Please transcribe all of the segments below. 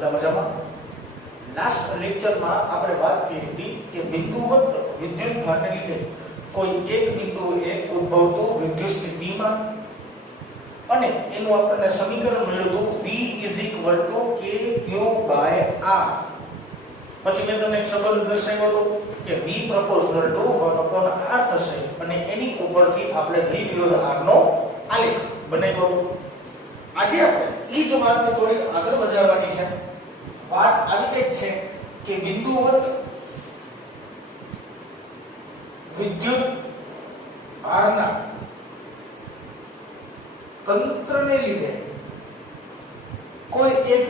બધા મજામાં? લાસ્ટ લેક્ચરમાં આપણે વાત કરી હતી કે બિંદુવત વિદ્યુત ભારને લીધે કોઈ એક બિંદુએ ઉદ્ભવતું વિદ્યુત સ્થિતિમાન અને એનું આપણને સમીકરણ મળ્યું હતું V kQ/R. પછી મેં તમને એક સંબંધ દર્શાવ્યો હતો કે V proportional to 1/R થશે અને એની ઉપરથી આપણે V વિરુદ્ધ R નો આલેખ બનાવ્યો હતો. આજે આપણે ઈ જ વાતને થોડી આગળ વધારવાની છે. વાત આવી કઈ છે કે બિંદુવત વિદ્યુત ભારના તંત્રને લીધે કોઈ એક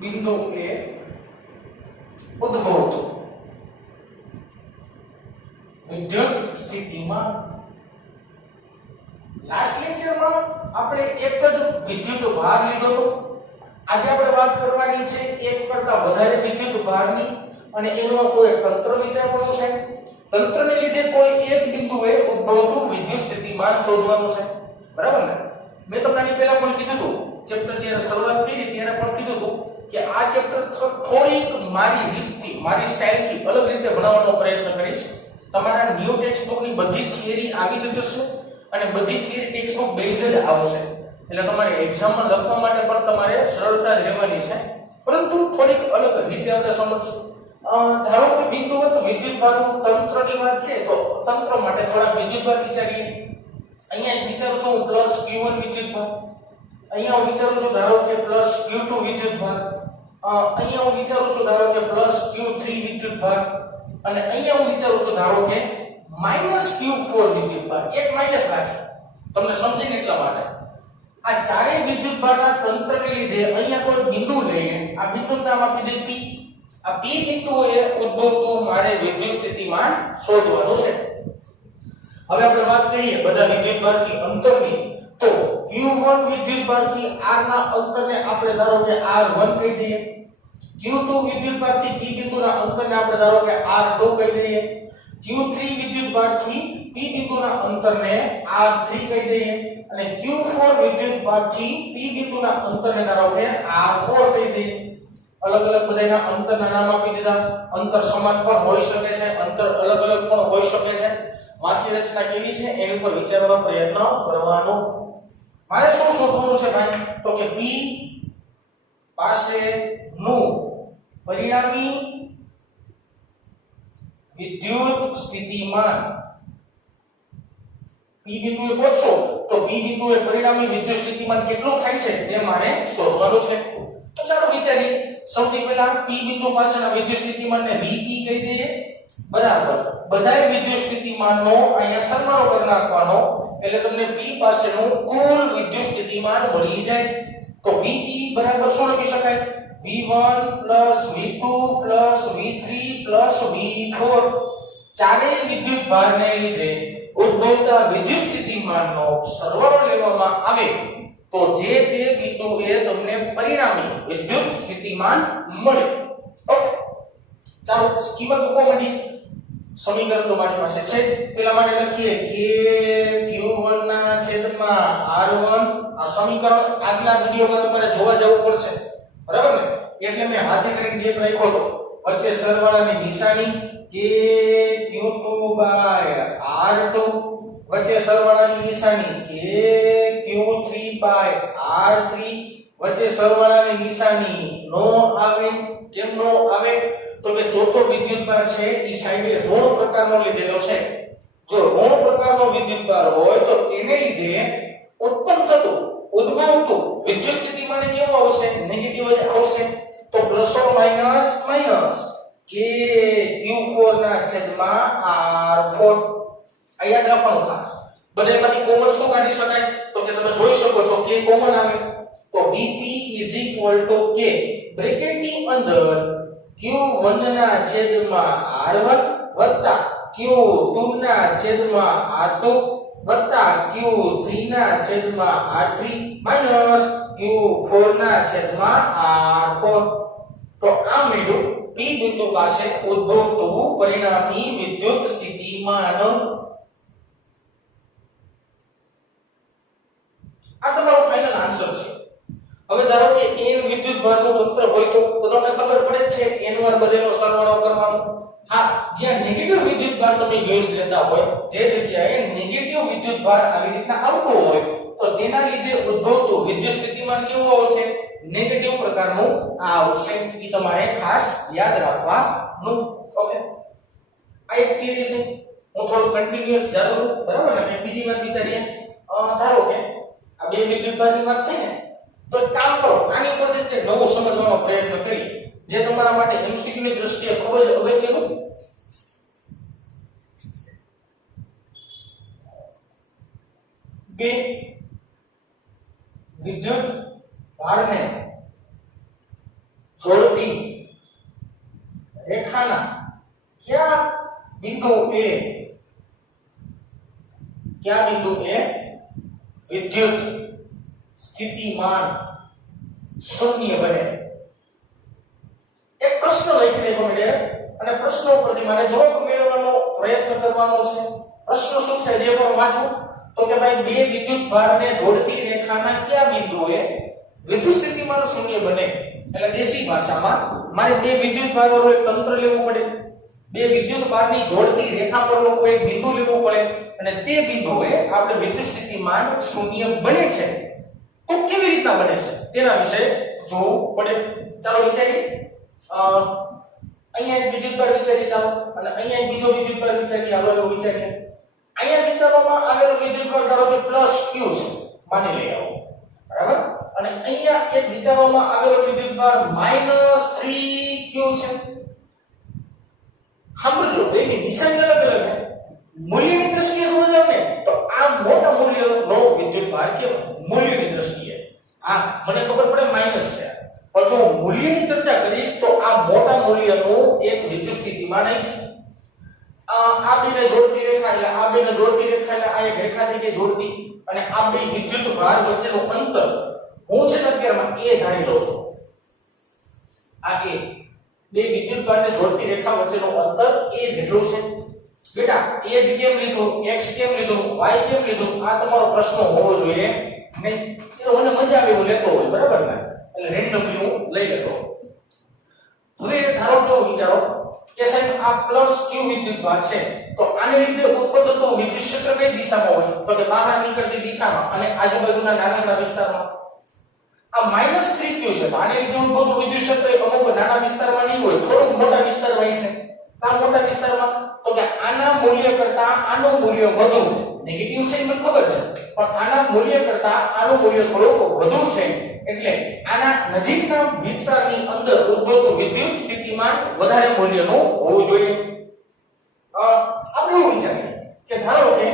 બિંદુએ ઉદ્ભવતું વિદ્યુત સ્થિતિમાં. લાસ્ટ લેક્ચરમાં આપણે એક જ વિદ્યુત ભાર લીધો હતો. આજે આપણે વાત કરવાની છે એક કરતા વધારે વિદ્યુત ભારની અને એનો કોઈ તંત્ર વિચારવાનું છે. તંત્રને લીધે કોઈ એક બિંદુએ ઉદ્ભવતું વિદ્યુત સ્થિતિમાન શોધવાનું છે. બરાબર ને? મેં તમને આની પહેલા પણ કીધું હતું, ચેપ્ટર જ્યારે શરૂઆત કરી ત્યારે પણ કીધું હતું કે આ ચેપ્ટર થોડીક મારી રીતથી, મારી સ્ટાઈલથી અલગ રીતે ભણાવવાનો પ્રયત્ન કરીશ. તમારા ન્યૂ ટેક્સ્ટબુકની બધી થિયરી આવી જ જશે અને બધી થિયરી ટેક્સ્ટબુક બેઝ જ આવશે. એટલે તમારે એક્ઝામમાં લખવા માટે પણ તમારે સરળતા રહેવાની છે, પરંતુ થોડીક અલગ રીતે આપણે સમજશું. ધારો કે બિંદુવત વિદ્યુતભારનું તંત્રની વાત છે, તો તંત્ર માટે થોડા વિદ્યુતભાર વિચારીએ. અહીંયા વિચારું છું હું +Q1 વિદ્યુતભાર, અહીંયા હું વિચારું છું ધારો કે +Q2 વિદ્યુતભાર, અહીંયા હું વિચારું છું ધારો કે +Q3 વિદ્યુતભાર અને અહીંયા હું વિચારું છું ધારો કે -Q4 વિદ્યુતભાર. એક માઈનસ રાખી તમને સમજીને એટલા માટે. આ ચારેય વિદ્યુતભારના તંત્રને લીધે અહીંયા કોઈ બિંદુ લઈએ. આ બિંદુનું નામ આપી દે P. આ P બિંદુએ ઉદ્ભવતું મારે વિદ્યુત સ્થિતિમાન શોધવાનું છે. હવે આપણે વાત કરીએ બધા વિદ્યુતભારથી અંતરની. તો Q1 વિદ્યુતભારથી R ના અંતરને આપણે ધારો કે R1 કહી દઈએ. Q2 વિદ્યુતભારથી P બિંદુના અંતરને આપણે ધારો કે R2 કહી દઈએ. Q3 વિદ્યુતભારથી P બિંદુના અંતરને R3 કહી દઈએ અને Q4 વિદ્યુતભારથી P બિંદુના અંતરને ધારો કે R4 કહી દઈએ. અલગ અલગ બધાના અંતરના નામ આપી દીધા. અંતર સમાન પણ હોઈ શકે છે, અંતર અલગ અલગ પણ હોઈ શકે છે. વાક્ય રચના કેવી છે એની ઉપર વિચારવાનો પ્રયત્ન કરવાનો. મારે શું શોધવાનું છે ભાઈ? તો કે P પાસેનું પરિણામી વિદ્યુત સ્થિતિમાન. P બિંદુએ પહોંચશો તો P બિંદુએ પરિણામી વિદ્યુત સ્થિતિમાન કેટલું થાય છે તે મારે શોધવાનું છે. તો ચાલો વિચારીએ. સૌથી પહેલા P બિંદુ પાસેના વિદ્યુત સ્થિતિમાનને Vp કહી દઈએ. બરાબર. બધાય વિદ્યુત સ્થિતિમાનનો અહીંયા સરવાળો કરી નાખવાનો એટલે તમને P પાસેનું કુલ વિદ્યુત સ્થિતિમાન મળી જાય. તો Vp બરાબર શું લખી શકાય? V1 V2 V3 V4. ચારેય વિદ્યુત ભારને લીધે ઉદ્ભવતા વિદ્યુત સ્થિતિમાનનો સરવાળો લેવામાં આવે તો જે તે બિંદુએ તમને પરિણામી વિદ્યુત સ્થિતિમાન મળે. ઓકે, ચાલો સ્કીમા મૂકો મંડી. સમીકરણ તો મારી પાસે છે જ. પેલા માટે લખીએ કે Q1 ના છેદમાં R1. આ સમીકરણ આગલા વિડિયોમાં તમારે જોવા જવું પડશે, બરાબર ને? એટલે મેં હાથે કરીને ગેપ રાખ્યો તો વચ્ચે સરવાળાની નિશાની કે Q2/R2, વચ્ચે સરવાળાની નિશાની કે Q3/R3, વચ્ચે સરવાળાની નિશાની નો આવે. કેમ નો આવે? તો કે ચોથો વિદ્યુતભાર છે એ સાઈડે ઋણ પ્રકારનો લીધેલો છે. જો ઋણ પ્રકારનો વિદ્યુતભાર હોય તો તેને લીધે ઉત્પન્ન થતું ઉદ્ભવતું વિદ્યુત સ્થિતિમાન કેવું આવશે? નેગેટિવ જ આવશે. તો પ્લસ ઓર માઈનસ કે Q4 ના છેદમાં R4. આ યાદ રાખવાનું ખાસ. બધામાંથી કોમન શું કાઢી શકાય? તો કે તમે જોઈ શકો છો કે કોમન આવે તો Vp K બ્રેકેટની અંદર Q1 ના છેદમાં R1 વત્તા Q2 ના છેદમાં R2 વત્તા Q3 ના છેદમાં R3 માઈનસ Q4 ના છેદમાં R4. તો આ મળ્યું P બિંદુ પાસે ઉદ્ભવતું પરિણામી વિદ્યુત સ્થિતિમાન. આ તમારો ફાઇનલ આન્સર છે. હવે ધારો કે n વિદ્યુત ભારનું તંત્ર હોય તો તમને ખબર પડે છે n વાર બધેનો સરવાળો કરવાનો. હા, જ્યાં નેગેટિવ વિદ્યુત ભાર તમે યુઝ લેતા હોય, જે જગ્યાએ નેગેટિવ વિદ્યુત ભાર આવી રીતના આવતો હોય તો તેના લીધે ઉદ્ભવતું વિદ્યુત સ્થિતિમાન કેવું આવશે? નેગેટિવ પ્રકારનું આ આવશે. એ તમારે ખાસ યાદ રાખવાનું. ઓકે, આ એક થિયરી છે. હું થોડું કન્ટિન્યુઅસ જાણું છું, બરાબર ને? બીજી વાત વિચારીએ. ધારો કે આ બે વિદ્યુત ભારની વાત થઈ ને, તો એક કામ કરો, આની પરથી નવું સમજવાનો પ્રયત્ન કરીએ, જે તમારા માટે MCQ ની દ્રષ્ટિએ ખૂબ જ અગત્યનું. બે વિદ્યુત ભારને જોડતી રેખાના કયા બિંદુએ વિદ્યુત સ્થિતિમાન શૂન્ય બને? એક પ્રશ્ન લખી લેજો મેડે, અને પ્રશ્ન ઉપરથી મારે જવાબ મેળવવાનો પ્રયત્ન કરવાનો છે. પ્રશ્ન શું છે જે પણ વાંચો તો કે ભાઈ બે વિદ્યુત ભારને જોડતી રેખાના કયા બિંદુએ વિદ્યુત સ્થિતિમાન શૂન્ય બને? એટલે દેશી ભાષામાં મારે બે વિદ્યુત ભારનો એક તંત્ર લેવું પડે, બે વિદ્યુત ભારની જોડતી રેખા પરનો કોઈ બિંદુ લેવું પડે, અને તે બિંદુએ આપણે વિદ્યુત સ્થિતિમાન શૂન્ય બને છે તો કેવી રીતના બને છે તેના વિશે જોવું પડે. ચાલો વિચારીએ. અહીંયા એક વિદ્યુત ભાર વિચારીએ, ચાલો, અને અહીંયા એક બીજો વિદ્યુત ભાર વિચારીએ. હાલો એવું વિચારીએ. અહીંયા વિચારવામાં આવેલો વિદ્યુત ભાર ધારો કે +q છે, માની લઈએ આવો, બરાબર. અને અહીંયા એક વિચારવામાં આવેલો વિદ્યુત ભાર -3q છે. સાંભળજો, બેની નિશાની અલગ અલગ છે. મૂલ્યની દ્રષ્ટિએ જોવા જાવ ને તો આ મોટા મૂલ્યનો વિદ્યુત ભાર કેવો? મૂલ્યની દ્રષ્ટિએ આ મને ખબર પડે માઈનસ છે, પણ જો મૂલ્યની ચર્ચા કરીશ તો આ મોટા મૂલ્યનું એક વિદ્યુત સ્થિતિમાન છે. આ બેને જોડતી રેખા, એટલે આ બેને જોડતી રેખા, એટલે આ એક રેખા થઈ ગઈ જોડતી, અને આ બે વિદ્યુત ભાર વચ્ચેનું અંતર હું છે ને અત્યારમાં a ધારી લઉં છું. આ a બે વિદ્યુત ભારને જોડતી રેખા વચ્ચેનું અંતર a જેટલું છે. બેટા a જ કેમ લીધું, x કેમ લીધું, y કેમ લીધું, આ તમારો પ્રશ્ન હોવો જોઈએ નહીં. એ મને મજા આવે એવું લેતો હોય, બરાબર ને? એટલે રેન્ડમલી હું લઈ લેતો. હવે ધારો કે વિચારો કે સાહેબ આ +q વિદ્યુત ભાર છે, તો આને લીધે ઉત્પન્ન થતું વિદ્યુત ક્ષેત્ર કઈ દિશામાં હોય? તો કે બહાર નીકળતી દિશામાં અને આજુબાજુના નાના વિસ્તારમાં. આ -3q છે, તો આને લીધે ઉત્પન્ન વિદ્યુત ક્ષેત્ર અમુક નાના વિસ્તારમાં નહીં હોય, થોડુંક મોટા વિસ્તારમાં છે. કા મોટા વિસ્તારમાં? તો કે આના મૂલ્ય કરતા આનું મૂલ્ય વધુ નેગેટિવ છે, મને ખબર છે, પણ આના મૂલ્ય કરતા આનું મૂલ્ય થોડુંક વધુ છે, એટલે આના નજીકના વિસ્તારની અંદર ઉદ્ભવતું વિદ્યુત સ્થિતિમાન વધારે મૂલ્યનું હોવું જોઈએ. આપણે એવું વિચારીએ કે ધારો કે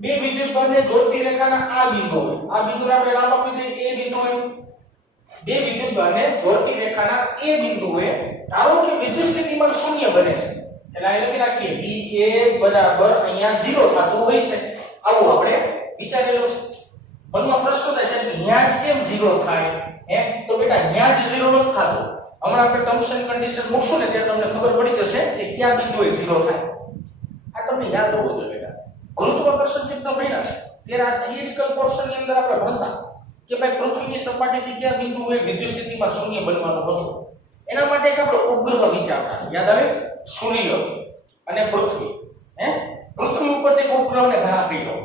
બે વિદ્યુત ભારને જોડતી રેખાના આ બિંદુ હોય, આ બિંદુને આપણે નામ આપી દઈએ a બિંદુ હોય. બે વિદ્યુત ભારને જોડતી રેખાના a બિંદુએ ધારો કે વિદ્યુત સ્થિતિમાન શૂન્ય બને છે, એટલે આ લખી નાખીએ ba બરાબર અહીંયા 0 થતું હોય છે. આવું આપણે વિચારેલું છે. મનમાં પ્રશ્ન થાય છે કે અહીંયા જ કેમ 0 થાય? તો બેટા અહીંયા જ 0 નથી થતું. હમણાં આપણે ટર્મ્સ એન્ડ કન્ડિશન મૂકશું ને ત્યારે તમને ખબર પડી જશે કે કયા બિંદુએ 0 થાય. આ તમને યાદ હોવું જોઈએ બેટા. ગુરુત્વાકર્ષણ ચિત્ર ભણ્યા ત્યારે આ થિયરિકલ પોર્શન ની અંદર આપણે ભણતા કે ભાઈ પૃથ્વીની સપાટીથી કયા બિંદુએ વિદ્યુત સ્થિતિમાન શૂન્ય બનવાનું હતું. એના માટે એક આપણે ઉપગ્રહ વિચારતા, યાદ આવે? સૂર્ય અને પૃથ્વી. પૃથ્વી ઉપરથી ઉપગ્રહને ઘા કર્યો,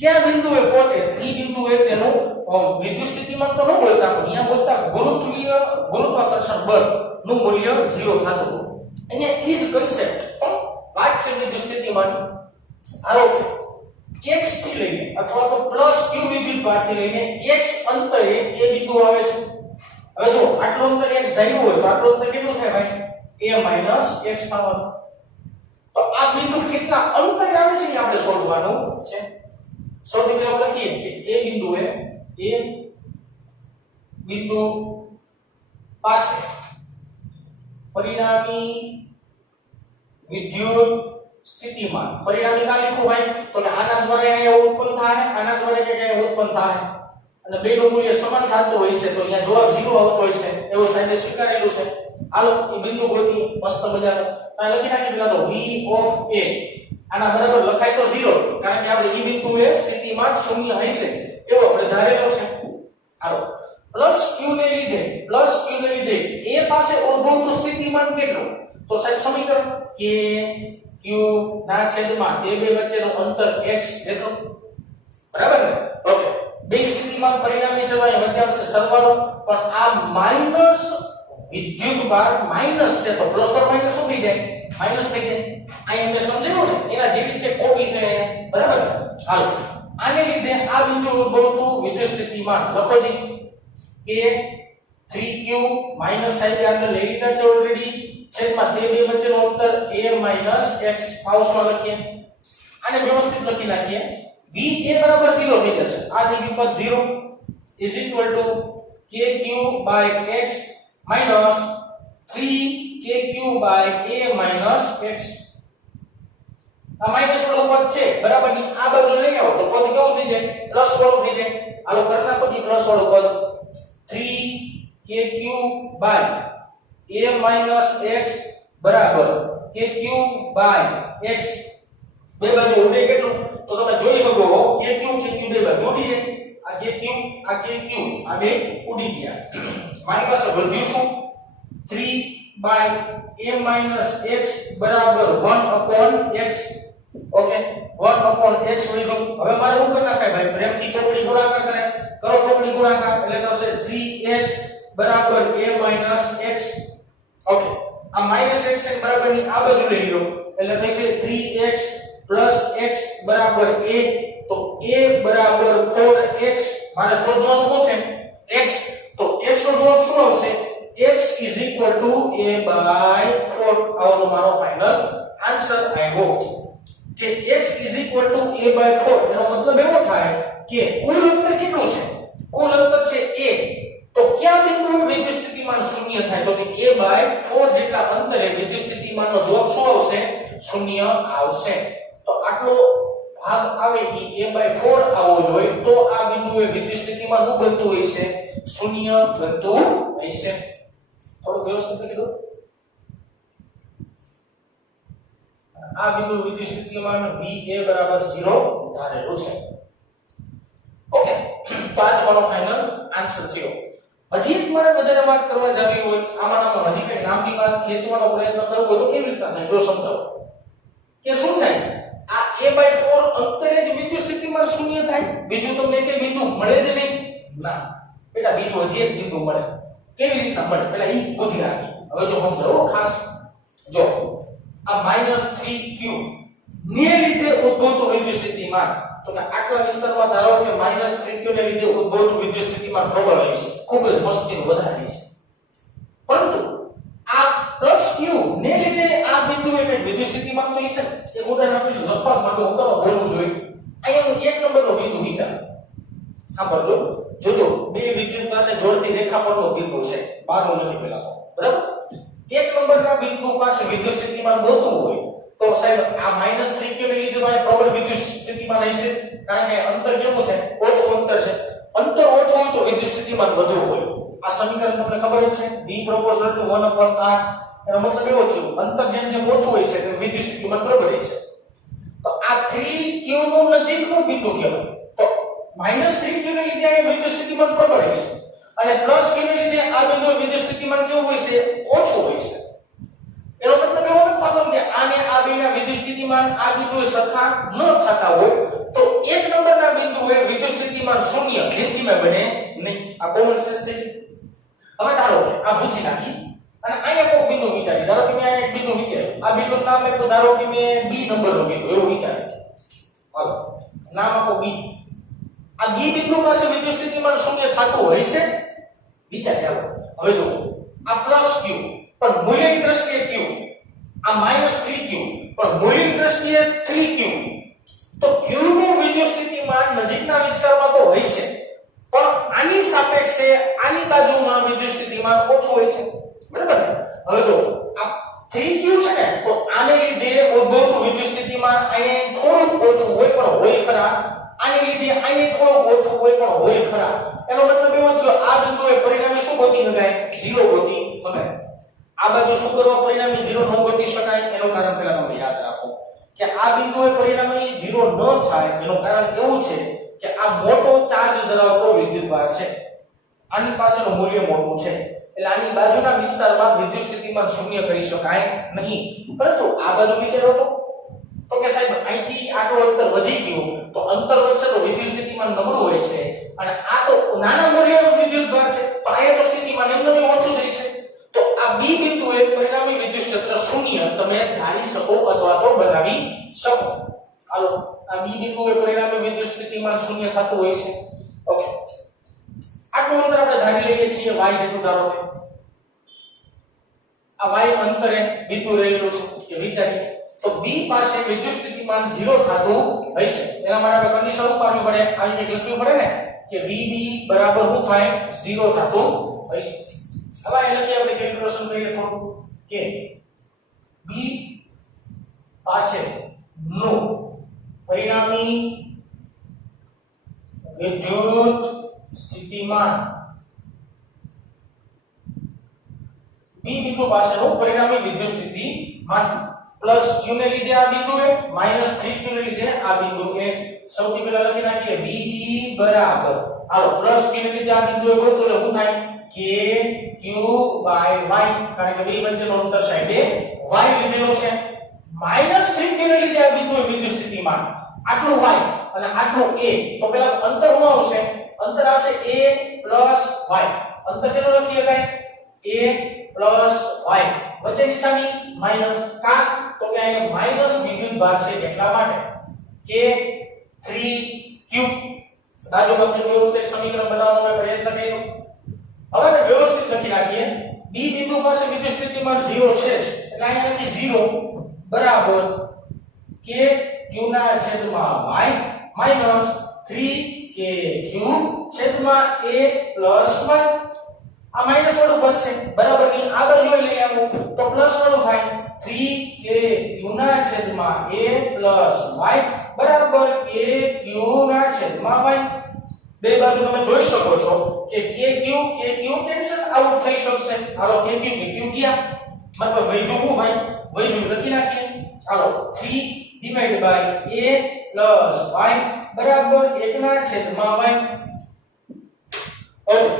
ક્યાં બિંદુએ પહોંચે એ બિંદુએ તેનું વિદ્યુત સ્થિતિમાન તો ન બોલતા, પણ અહીંયા બોલતા ગુરુત્વાકર્ષણ બળ નું મૂલ્ય 0 થતું હતું. અહીંયા ઈ જ કન્સેપ્ટ વાત છે વિદ્યુત સ્થિતિમાન. ધારો કે x થી લઈને અથવા તો +q વિદ્યુત ભારથી લઈને x અંતરે એ બિંદુ આવે છે. હવે જો આટલું અંતર x ધાર્યું હોય તો આટલું અંતર કેટલું થાય ભાઈ? a - x થવાનું. તો આ બિંદુ કેટલા અંતરે આવે છે એ આપણે શોધવાનું છે. સૌથી પહેલા લખીએ કે a બિંદુ પાસે પરિણામી વિદ્યુત સ્થિતિમાન. પરિણામી કા લખું ભાઈ? તો કે આના દ્વારા અહીંયા ઉત્પન્ન થાય, આના દ્વારા અહીંયા ઉત્પન્ન થાય, અને બેનું મૂલ્ય સમાન થતું હોય છે, તો અહીંયા જવાબ 0 આવતો હોય છે એવું સાહેબે સ્વીકારેલું છે. હાલો એ બિંદુ ગોતી મસ્ત મજાનો. તો લખી નાખીએ પેલા તો v ઓફ a આના બરાબર લખાય તો 0, કારણ કે આપણે એ બિંદુએ સ્થિતિમાન શૂન્ય હશે એવું આપણે ધારેલું છે. હાલો +q ને લીધે a પાસે ઉદ્ભવતું સ્થિતિમાન કેટલું તો સાહેબ સમીકરણ k q ના છેદમાં તે બે વચ્ચેનું અંતર x જેટલું બરાબર ને ઓકે બે સ્થિતિમાન પરિણામી છે ભાઈ વચ્ચે આવશે સરવાળો પણ આ માઈનસ વિદ્યુતભાર માઈનસ છે તો પ્લસ ઓર માઈનસ શું થઈ જાય માઈનસ થઈ જાય આ એમને સમજાયું ને એના જેવી જ કોપી છે બરાબર હાલો આને લીધે આ બિંદુ ઉદ્ભવતું વિદ્યુત સ્થિતિમાન લખો જી કે 3q માઈનસ સાઈડ આગળ લઈ લીધા છે ઓલરેડી છેદમાં તે બે વચ્ચેનું અંતર a - x પાઉસમાં લખીએ આને વ્યવસ્થિત લખી નાખીએ v a બરાબર 0 થઈ જશે આ થઈ ગયું પદ 0 is equal to kq by x minus 3kq by a - x આ માઈનસ વાળો પદ છે બરાબર ની આ બાજુ લઈ આવો તો પદ કેવું થઈ જાય પ્લસ વાળું થઈ જાય હાલો કરી નાખો જી પ્લસ વાળું પદ 3kq by a - x બરાબર kq by x બે બાજુ ઉડે કેટલું તો તમે જોઈ શકો kq બે બાજુ ઉડી જાય આ kq આ બે ઉડી ગયા મારી પાસે વધ્યું શું 3 by a - x બરાબર 1/x ઓકે 1/x લીધું હવે મારે શું કરી નાખાય ભાઈ પ્રેમથી ચોકડી ગુણાકાર કરે કરો ચોકડી ગુણાકાર એટલે થશે 3x બરાબર a - x ઓકે આ -x બરાબર ની આ બાજુ લઈ લો એટલે થશે 3x + x બરાબર a તો a બરાબર 4x મારે શોધવાનું શું છે x તો x નો જવાબ શું આવશે x = a/4 આવનો મારો ફાઇનલ આન્સર આવ્યો કે x = a/4 એનો મતલબ એવો થાય કે કુલ અંતર કેટલું છે કુલ અંતર છે a તો ક્યાં બિંદુએ વિદ્યુત સ્થિતિમાન શૂન્ય થાય તો કે a/4 જેટલા અંતરે વિદ્યુત સ્થિતિમાનનો જવાબ શું આવશે શૂન્ય આવશે તો આટલો ભાગ આવે કે a/4 આવો જોઈએ તો આ બિંદુએ વિદ્યુત સ્થિતિમાન શું બનતું હોય છે શૂન્ય બનતું હોય છે થોડું વ્યવસ્થિત કીધું આ બિંદુ વિદ્યુત સ્થિતિમાન Va = 0 ધારેલું છે ઓકે તો આ તમારો ફાઇનલ આન્સર થયો હજી એક મારે વધારે વાત કરવા જાવી હોય આમાંનામાં હજી કઈ લાંબી વાત ખેંચવાનો પ્રયત્ન કરવો તો કેવી રીતના થાય જો સમજાવો કે શું થાય આ a/4 અંતરે જ વિદ્યુત સ્થિતિમાન શૂન્ય થાય બીજું તમને કે બિંદુ મળે જ નહીં ના બેટા બીજું હજી એક બિંદુ મળે કેવી રીતના મળે પેલા ઈ બુદ્ધિ રાખી હવે જો સમજાવો ખાસ જો આ -3q ને લીધે ઉદ્ભવતું વિદ્યુત સ્થિતિમાન તો કે આટલા વિસ્તારમાં ધારો કે -3q ને લીધે ઉદ્ભવતું વિદ્યુત સ્થિતિમાન પ્રબળ હોય છે ખૂબ જ મસ્તીનું વધારે છે પરંતુ આ +q ને લીધે આ બિંદુએ કે વિદ્યુત સ્થિતિમાન તો છે એક ઉદાહરણ આપણે લખવા માટે હું કરવા બોલવું જોઈએ અહીંયા હું 1 નંબરનો બિંદુ વિચાર સાંભળજો જોજો બે વિદ્યુતભારને જોડતી રેખા પરનો બિંદુ છે બારનો નથી પેલા બરાબર 1 નંબરના બિંદુ પાસે વિદ્યુત સ્થિતિમાન ગોતવું હોય તો સાહેબ આ -3q ને લીધે ભાઈ પ્રબળ વિદ્યુત સ્થિતિમાન હશે કારણ કે અંતર કેવું છે ઓછું અંતર છે અંતર ઓછું હોય તો વિદ્યુત સ્થિતિમાન વધુ હોય આ સમીકરણ તમને ખબર જ છે v = 1/r એનો મતલબ એવો થયો અંતર જેમ ઓછું હોય છે તેમ વિદ્યુત સ્થિતિમાન પ્રબળ હશે તો આ 3q નું નજીકનું બિંદુ કહેવાય તો -3q ને લીધે આ વિદ્યુત સ્થિતિમાન પ્રબળ હશે અને +q ને લીધે આ બિંદુ વિદ્યુત સ્થિતિમાન કેવું હોય છે ઓછું હોય છે એનો મતલબ એવો નથી થતો કે આને આ બેના વિદ્યુત સ્થિતિમાન આ બિંદુએ સરખા ન થતા હોય તો 1 નંબરના બિંદુએ વિદ્યુત સ્થિતિમાન શૂન્ય જિંદગીમાં બને નહીં આ કોમન સેન્સ થઈ હવે ધારો કે આ ભૂસી નાખી અને અહીંયા કોઈ બિંદુ વિચારી ધારો કે મેં અહીંયા એક બિંદુ વિચાર્યું આ બિંદુનું નામ આપ્યું ધારો કે મેં b નંબરનો બિંદુ એવું વિચાર્યું હાલો નામ આપો b આ b બિંદુ પાસે વિદ્યુત સ્થિતિમાન શૂન્ય થતું હોય છે વિચારી આવો હવે જો આ +q પણ મૂલ્યની દ્રષ્ટિએ q આ -3q પણ મૂલ્યની દ્રષ્ટિએ 3q તો q નું વિદ્યુત સ્થિતિમાન નજીકના વિસ્તારમાં તો હોય છે પણ આની સાપેક્ષે આની બાજુમાં વિદ્યુત સ્થિતિમાન ઓછું હોય છે બરાબર ને હવે જો આ 3q છે ને તો આને લીધે ઉદ્ભવતું વિદ્યુત સ્થિતિમાન અહીં થોડું ઓછું હોય પણ હોય ખરા આને લીધે અહીં થોડું ઓછું હોય પણ હોય ખરા એનો મતલબ એવો થયો આ બિંદુએ પરિણામે શું ગોતી શકાય 0 ગોતી શકાય આ બાજુ શું કરવા પરિણામે 0 ન ગોતી શકાય એનું કારણ પહેલા તમે યાદ રાખો કે આ બિંદુએ પરિણામે 0 ન થાય એનું કારણ એવું છે કે આ મોટો ચાર્જ ધરાવતો વિદ્યુતભાર છે આની પાસેનું મૂલ્ય મોટું છે એટલે આની બાજુના વિસ્તારમાં વિદ્યુત સ્થિતિમાન શૂન્ય કરી શકાય નહીં પરંતુ આ બાજુ વિચારો તો કે સાહેબ અહીંથી આટલું અંતર વધી ગયું તો અંતર વધશે તો વિદ્યુત સ્થિતિમાન નબળું હોય છે અને આ તો નાના મૂલ્યનો વિદ્યુત ભાર છે તો આ તો સ્થિતિમાન એમનો ઓછું થઈ છે તો આ બી બિંદુએ પરિણામી વિદ્યુત ક્ષેત્ર શૂન્ય તમે ધારી શકો અથવા તો બનાવી શકો હાલો આ બી બિંદુએ પરિણામી વિદ્યુત સ્થિતિમાન શૂન્ય થતું હોય છે ઓકે આટલું અંતર આપણે ધારી લઈએ છીએ y જેટલું ધારો કે આ y અંતરે બિંદુ રહેલું છે એ વિચારીએ તો b પાસે વિદ્યુત સ્થિતિમાન 0 થતું હશે એના માટે આપણે કન્ડિશન ઉપાડવી પડે આ રીતે લખવું પડે ને કે vb બરાબર શું થાય 0 થતું હશે હવે એ લખી આપણે કેલ્ક્યુલેશન કરીએ થોડું કે b પાસે નું પરિણામી વિદ્યુત સ્થિતિમાન b બિંદુ પાસેનું પરિણામી વિદ્યુત સ્થિતિમાન प्लस q ने લીધે આ બિંદુએ માઈનસ 3q ને લીધે આ બિંદુએ સૌથી પહેલા લખી નાખીએ vb બરાબર આવો પ્લસ q ને લીધે આ બિંદુએ ગોતો એટલે શું થાય k q y કારણ કે બે વચ્ચેનું અંતર સાઈડે y લીધેલો છે માઈનસ 3q ને લીધે આ બિંદુએ વિદ્યુત સ્થિતિમાન આટલું y અને આટલું a તો પહેલા અંતર શું આવશે અંતર આવશે a y અંતર કેટલું લખીએ કાઈ a y વચ્ચે નિશાની માઈનસ કા તો કે અહીં માઈનસ વિદ્યુત ભાર છે એટલા માટે કે 3q બાજુમાં વ્યવસ્થિત સમીકરણ બનાવવાનો મેં પ્રયત્ન કર્યો હવે આપણે વ્યવસ્થિત લખી નાખીએ b બિંદુ પાસે વિદ્યુત સ્થિતિમાન 0 છે એટલે અહીં લખી 0 બરાબર કે q ના છેદમાં y માઈનસ 3 કે q છેદમાં a પ્લસ y આ માઈનસ વાળું પદ છે બરાબર ની આ બાજુએ લઈ આવો તો પ્લસ વાળું થાય 3 કે q ના છેદમાં a પ્લસ y બરાબર કે q ના છેદમાં y બે બાજુ તમે જોઈ શકો છો કે k q કેન્સલ આઉટ થઈ શકશે હાલો k q ગયા મતલબ વૈધું હું ભાઈ વૈધું લખી નાખીએ હાલો 3 divide by a plus y બરાબર 1 ના છેદમાં y ઓકે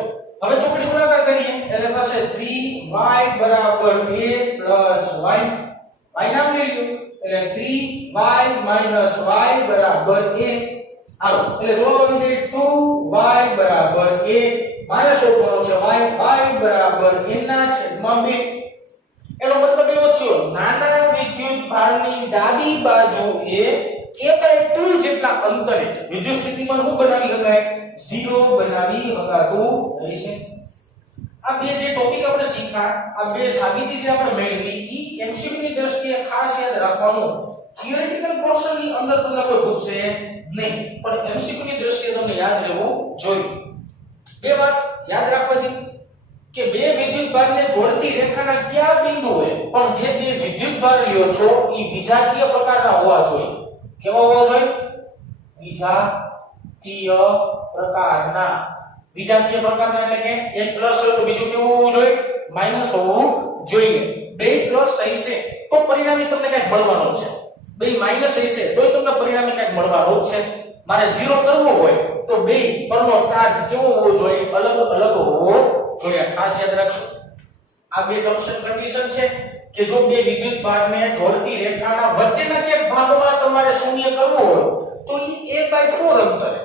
હવે ચોકડી ગુણાકાર કરીએ એટલે થશે 3y બરાબર a y y નામ લઈ લ્યો એટલે 3y y બરાબર a આવો એટલે જોવાનું છે 2y બરાબર a માઈનસ શોધવાનો છે y બરાબર a ના છેદમાં 2 એનો મતલબ એવો થયો નાના વિદ્યુત ભારની ડાબી બાજુએ a/2 જેટલા અંતરે વિદ્યુત સ્થિતિમાન શું બનાવી શકાય 0 બનાવી શકાતું રહેશે આ બે જે ટોપિક આપણે શીખ્યા આ બે સાબિતી જે આપણે મેળવી ઈ એમસીક્યુ ની દ્રષ્ટિએ ખાસ યાદ રાખવાનું થિયરિટિકલ પોર્શન ની અંદર તમને કોઈ પૂછશે નહીં પણ એમસીક્યુ ની દ્રષ્ટિએ તમને યાદ રહેવું જોઈએ બે વાત યાદ રાખવા જોઈએ કે બે વિદ્યુત ભારને જોડતી રેખાના કયા બિંદુએ પણ જે બે વિદ્યુત ભાર લ્યો છો ઈ વિજાતીય પ્રકારના હોવા જોઈએ કેવા હોવા જોઈએ વિજાતીય પ્રકારના એટલે કે એક પ્લસ હોય તો બીજું કેવું હોવું જોઈએ માઈનસ હોવું જોઈએ બે પ્લસ હશે તો પરિણામી તમને કંઈક મળવાનું છે બે માઈનસ હશે તો તમને પરિણામી કંઈક મળવાનું છે મારે 0 કરવું હોય તો બે પરનો ચાર્જ કેવો હોવો જોઈએ અલગ અલગ હોવો જોઈએ ખાસ યાદ રાખજો આ બે કન્ડિશન છે કે જો બે વિદ્યુત ભારને જોડતી રેખાના વચ્ચેના કે ભાગમાં તમારે શૂન્ય કરવું હોય તો ઈ a/4 અંતરે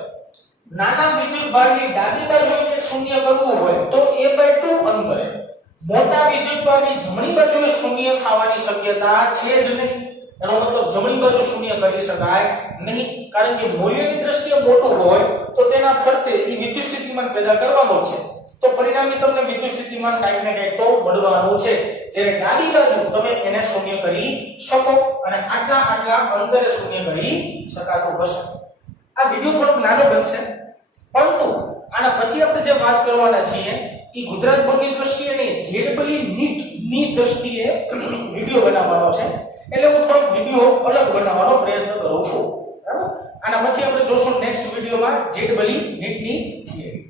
નાના વિદ્યુત ભારની ડાબી બાજુએ કે શૂન્ય કરવું હોય તો a/2 અંતરે મોટા વિદ્યુત ભારની જમણી બાજુએ શૂન્ય થવાની શક્યતા છે જ નહીં એનો મતલબ જમણી બાજુ શૂન્ય કરી શકાય નહીં કારણ કે મૂલ્યની દ્રષ્ટિએ મોટું હોય તો તેના ફરતે ઈ વિદ્યુત સ્થિતિમાન પેદા કરવાનો છે તો પરિણામી તમને વિદ્યુત સ્થિતિમાન કાંઈક ને કાંઈક તો મળવાનું છે જ્યારે ડાબી બાજુ તમે એને શૂન્ય કરી શકો અને આટલા અંતરે શૂન્ય કરી શકાતું હશે આ વિડિયો થોડો નાનો બનશે પરંતુ આના પછી આપણે જે વાત કરવાના છીએ ઈ ગુજરાત બોર્ડની દ્રષ્ટિએ નહીં જેડબલી નીટ ની દ્રષ્ટિએ વિડિયો બનાવવાનો છે એટલે હું થોડો વિડિયો અલગ બનાવવાનો પ્રયત્ન કરું છું બરાબર આના પછી આપણે જોશું નેક્સ્ટ વિડિયોમાં જેડબલી નીટ ની થિયરી